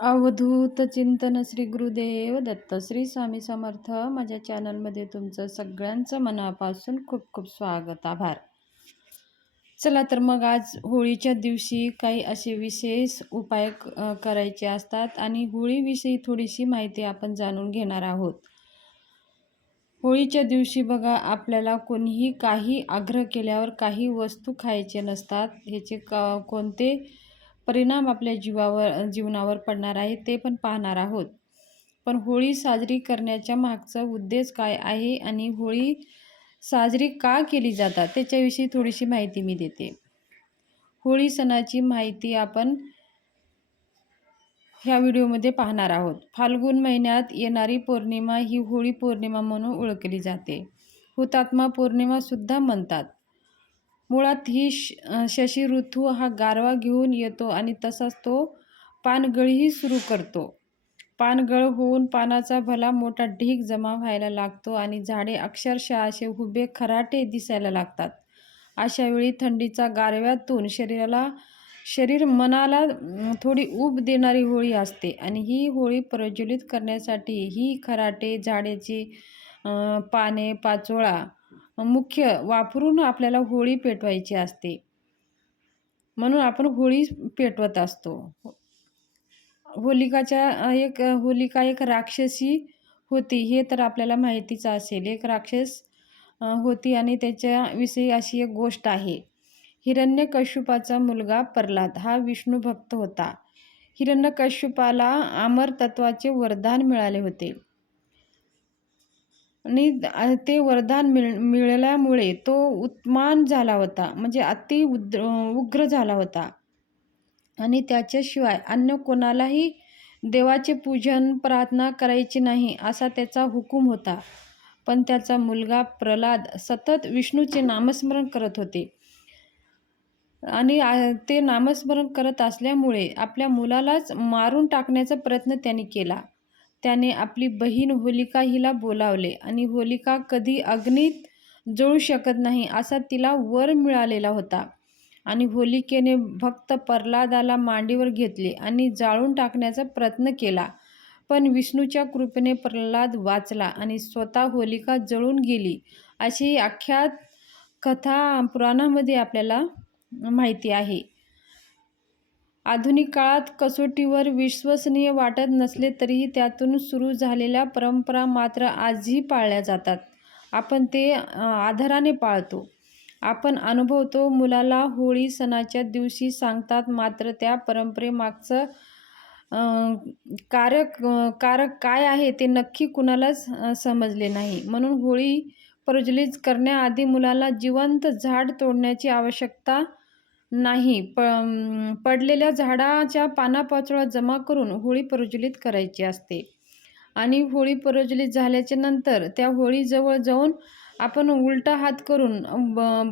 अवधूत चिंतन श्री गुरुदेव दत्त श्री स्वामी समर्थ. माझ्या चॅनलमध्ये तुमचं सगळ्यांचं मनापासून खूप खूप स्वागत, आभार. चला तर मग आज होळीच्या दिवशी काही असे विशेष उपाय करायचे असतात आणि होळीविषयी थोडीशी माहिती आपण जाणून घेणार आहोत. होळीच्या दिवशी बघा, आपल्याला कोणीही काही आग्रह केल्यावर काही वस्तू खायचे नसतात. ह्याचे कोणते परिणाम आपल्या जीवनावर पडणार आहे ते पण पाहणार आहोत. पण होळी साजरी करण्याच्या मागचा उद्देश काय आहे आणि होळी साजरी का केली जातात त्याच्याविषयी थोडीशी माहिती मी देते. होळी सणाची माहिती आपण ह्या व्हिडिओमध्ये पाहणार आहोत. फाल्गुन महिन्यात येणारी पौर्णिमा ही होळी पौर्णिमा म्हणून ओळखली जाते. हुतात्मा पौर्णिमासुद्धा म्हणतात. मुळात ही शशी ऋतू हा गारवा घेऊन येतो आणि तसाच तो पानगळीही सुरू करतो. पानगळ होऊन पानाचा भला मोठा ढीग जमा व्हायला लागतो आणि झाडे अक्षरशः असे हुबे खराटे दिसायला लागतात. अशावेळी थंडीचा गारव्यातून शरीर मनाला थोडी ऊब देणारी होळी असते आणि ही होळी प्रज्वलित करण्यासाठी ही खराटे, झाडाची पाने, पाचोळा मुख्य वापरून आपल्याला होळी पेटवायची असते. म्हणून आपण होळी पेटवत असतो. होलिका एक राक्षसी होती, हे तर आपल्याला माहितीच असेल. एक राक्षस होती आणि त्याच्याविषयी अशी एक गोष्ट आहे. हिरण्यकश्यपाचा मुलगा प्रल्हाद हा विष्णू भक्त होता. हिरण्यकश्यपाला अमर तत्वाचे वरदान मिळाले होते आणि ते वरदान मिळाल्यामुळे तो उत्मान झाला होता, म्हणजे उग्र झाला होता आणि त्याच्याशिवाय अन्य कोणालाही देवाचे पूजन प्रार्थना करायची नाही असा त्याचा हुकूम होता. पण त्याचा मुलगा प्रल्हाद सतत विष्णूचे नामस्मरण करत होते आणि ते नामस्मरण करत असल्यामुळे आपल्या मुलालाच मारून टाकण्याचा प्रयत्न त्याने केला. त्याने आपली बहीण होलिका हिला बोलावले आणि होलिका कधी अग्नीत जळू शकत नाही असा तिला वर मिळालेला होता आणि होलिकेने भक्त प्रल्हादाला मांडीवर घेतले आणि जाळून टाकण्याचा प्रयत्न केला. पण विष्णूच्या कृपेने प्रल्हाद वाचला आणि स्वतः होलिका जळून गेली, अशी आख्यात कथा पुराणामध्ये आपल्याला माहिती आहे. आधुनिक काळात कसोटीवर विश्वसनीय वाटत नसले तरीही त्यातून सुरू झालेल्या परंपरा मात्र आजही पाळल्या जातात. आपण ते आदराने पाळतो, आपण अनुभवतो. मुलाला होळी सणाच्या दिवशी सांगतात, मात्र त्या परंपरेमागचं कारक काय आहे ते नक्की कुणालाच समजले नाही. म्हणून होळी प्रज्वलित करण्याआधी मुलाला जिवंत झाड तोडण्याची आवश्यकता नाही. पडलेल्या झाडाच्या पानापाचोळा जमा करून होळी प्रज्वलित करायची असते आणि होळी प्रज्वलित झाल्याच्या नंतर त्या होळीजवळ जाऊन आपण उलटा हात करून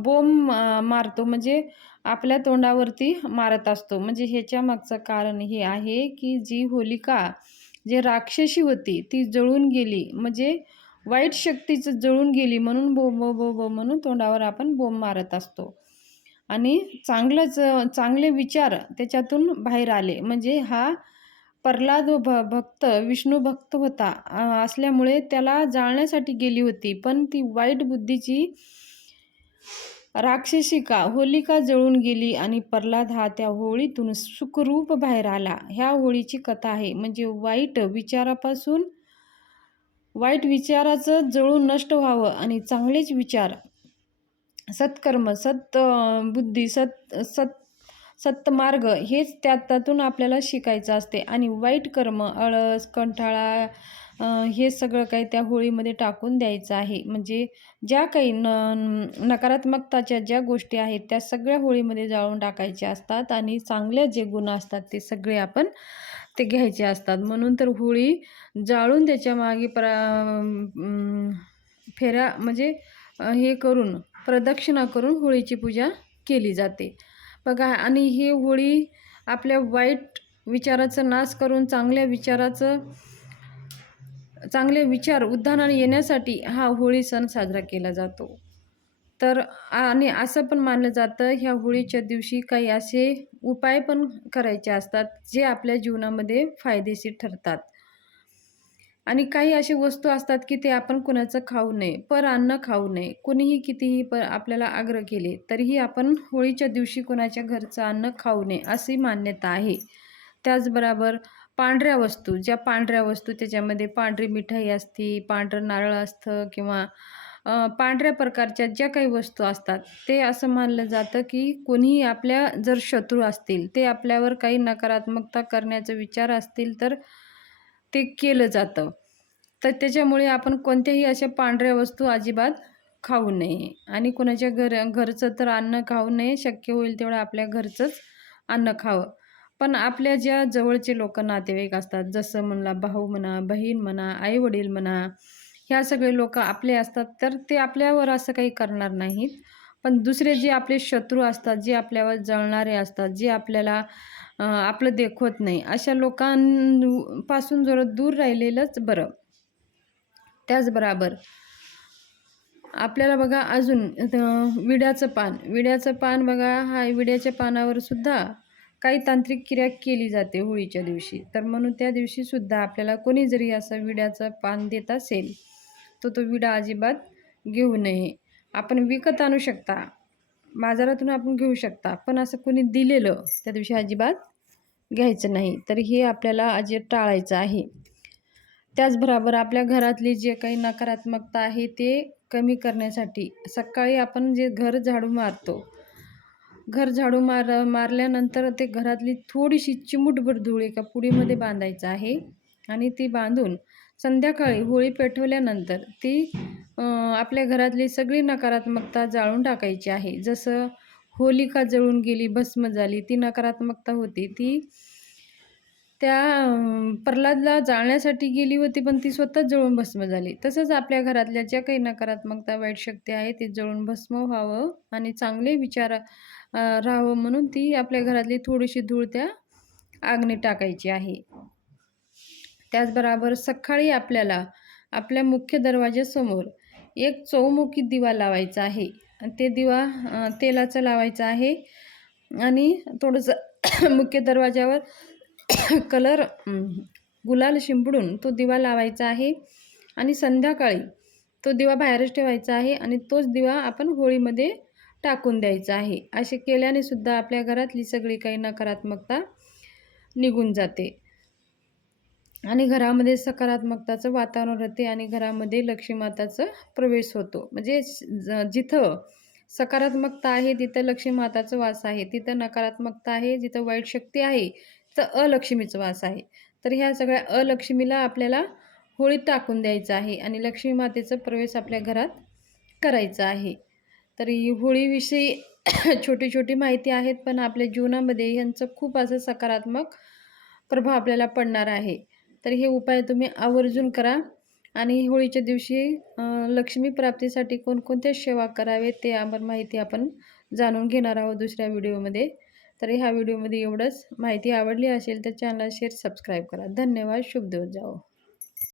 बोंब मारतो, म्हणजे आपल्या तोंडावरती मारत असतो. म्हणजे ह्याच्या मागचं कारण हे आहे की जी होलिका जे राक्षसी होती ती जळून गेली, म्हणजे वाईट शक्तीचं जळून गेली, म्हणून बो म्हणून तोंडावर आपण बोंब मारत असतो आणि चांगले विचार त्याच्यातून बाहेर आले. म्हणजे हा प्रल्हाद भक्त विष्णू भक्त होता असल्यामुळे त्याला जाळण्यासाठी गेली होती, पण ती वाईट बुद्धीची राक्षसिका होलिका जळून गेली आणि प्रल्हाद हा त्या होळीतून सुखरूप बाहेर आला. ह्या होळीची कथा आहे. म्हणजे वाईट विचाराचं जळून नष्ट व्हावं आणि चांगलेच विचार, सत्कर्म, बुद्धी, सत्मार्ग हेच त्यातून आपल्याला शिकायचं असते आणि वाईट कर्म, आळस, कंटाळा हे सगळं काही त्या होळीमध्ये टाकून द्यायचं आहे. म्हणजे ज्या काही नकारात्मकताच्या ज्या गोष्टी आहेत त्या सगळ्या होळीमध्ये जाळून टाकायच्या असतात आणि चांगले जे गुण असतात ते सगळे आपण ते घ्यायचे असतात. म्हणून तर होळी जाळून त्याच्या मागे फेऱ्या, म्हणजे हे करून प्रदक्षिणा करून होळीची पूजा केली जाते बघा. आणि ही होळी आपल्या वाईट विचाराचा नाश करून चांगले विचार उद्यानाने येण्यासाठी हा होळी सण साजरा केला जातो. तर आणि असं पण मानलं जातं ह्या होळीच्या दिवशी काही असे उपाय पण करायचे असतात जे आपल्या जीवनामध्ये फायदेशीर ठरतात. आणि काही अशी वस्तू असतात की ते आपण कुणाचं खाऊ नये, अन्न खाऊ नये. कुणीही कितीही आपल्याला आग्रह केले तरीही आपण होळीच्या दिवशी कुणाच्या घरचं अन्न खाऊ नये अशी मान्यता आहे. त्याचबरोबर ज्या पांढऱ्या वस्तू त्याच्यामध्ये पांढरी मिठाई असते, पांढरं नारळ असतं किंवा पांढऱ्या प्रकारच्या ज्या काही वस्तू असतात, ते असं मानलं जातं की कोणीही आपल्या जर शत्रू असतील, ते आपल्यावर काही नकारात्मकता करण्याचा विचार असतील तर ते केलं जातं. तर त्याच्यामुळे आपण कोणत्याही अशा पांढऱ्या वस्तू अजिबात खाऊ नये आणि कोणाच्या घरचं तर अन्न खाऊ नये. शक्य होईल तेवढं आपल्या घरचंच अन्न खावं. पण आपल्या ज्या जवळचे लोक नातेवाईक असतात, जसं म्हणला भाऊ म्हणा, बहीण म्हणा, आई-वडील म्हणा, ह्या सगळे लोकं आपले असतात, तर ते आपल्यावर असं काही करणार नाहीत. पण दुसरे जे आपले शत्रू असतात, जे आपल्यावर जळणारे असतात, जे आपल्याला आपलं देखवत नाही, अशा लोकांपासून जरा दूर राहिलेलंच बरं. त्याचबरोबर आपल्याला बघा अजून विड्याचं पान बघा, हा विड्याच्या पानावर सुद्धा काही तांत्रिक क्रिया केली जाते होळीच्या दिवशी. तर म्हणून त्या दिवशीसुद्धा आपल्याला कोणी जरी असं विड्याचं पान देत असेल, तर तो विडा अजिबात घेऊ नये. आपण विकत आणू शकता, बाजारातून आपण घेऊ शकता, पण असं कोणी दिलेलं त्या दिवशी अजिबात घ्यायचं नाही. तर हे आपल्याला टाळायचं आहे. त्याचबरोबर आपल्या घरातली जे काही नकारात्मकता आहे ते कमी करण्यासाठी सकाळी आपण जे घर झाडू मारतो, मारल्यानंतर ते घरातली थोडीशी चिमूटभर धूळ एका पुडीमध्ये बांधायचं आहे आणि ती बांधून संध्याकाळी होळी पेटवल्यानंतर ती आपल्या घरातली सगळी नकारात्मकता जाळून टाकायची आहे. जसं होलिका जळून गेली, भस्म झाली, ती नकारात्मकता होती, ती त्या प्रल्हादला जाळण्यासाठी गेली होती, पण ती स्वतःच जळून भस्म झाली. तसंच आपल्या घरातल्या ज्या काही नकारात्मकता, वाईट शक्ती आहे, ते जळून भस्म व्हावं आणि चांगले विचार राहावं म्हणून ती आपल्या घरातली थोडीशी धूळ त्या आगीत टाकायची आहे. त्याचबरोबर सकाळी आपल्याला आपल्या मुख्य दरवाजासमोर एक चौमुखी दिवा लावायचा आहे आणि ते दिवा तेलाचा लावायचा आहे आणि थोडंसं मुख्य दरवाजावर गुलाल शिंपडून तो दिवा लावायचा आहे आणि संध्याकाळी तो दिवा बाहेरच ठेवायचा आहे आणि तोच दिवा आपण होळीमध्ये टाकून द्यायचा आहे. असे केल्याने सुद्धा आपल्या घरातली सगळी काही नकारात्मकता निघून जाते आणि घरामध्ये सकारात्मकताचं वातावरण राहते आणि घरामध्ये लक्ष्मीमाताचा प्रवेश होतो. म्हणजे जिथं सकारात्मकता आहे तिथं लक्ष्मीमाताचा वास आहे, तिथं नकारात्मकता आहे, जिथं वाईट शक्ती आहे तर अलक्ष्मीचा वास आहे. तर ह्या सगळ्या अलक्ष्मीला आपल्याला होळीत टाकून द्यायचं आहे आणि लक्ष्मी मातेचा प्रवेश आपल्या घरात करायचा आहे. तर ही होळीविषयी छोटी छोटी माहिती आहेत, पण आपल्या जीवनामध्ये ह्यांचं खूप असं सकारात्मक प्रभाव आपल्याला पडणार आहे. तर हे उपाय तुम्ही आवर्जून करा आणि होळीच्या दिवशी लक्ष्मी प्राप्तीसाठी कोणकोणत्या सेवा करावे ते माहिती आपण जाणून घेणार आहोत दुसऱ्या व्हिडिओमध्ये. तर ह्या व्हिडिओमध्ये एवढंच. माहिती आवडली असेल तर चॅनल शेअर सबस्क्राईब करा. धन्यवाद. शुभ दिवस जाओ.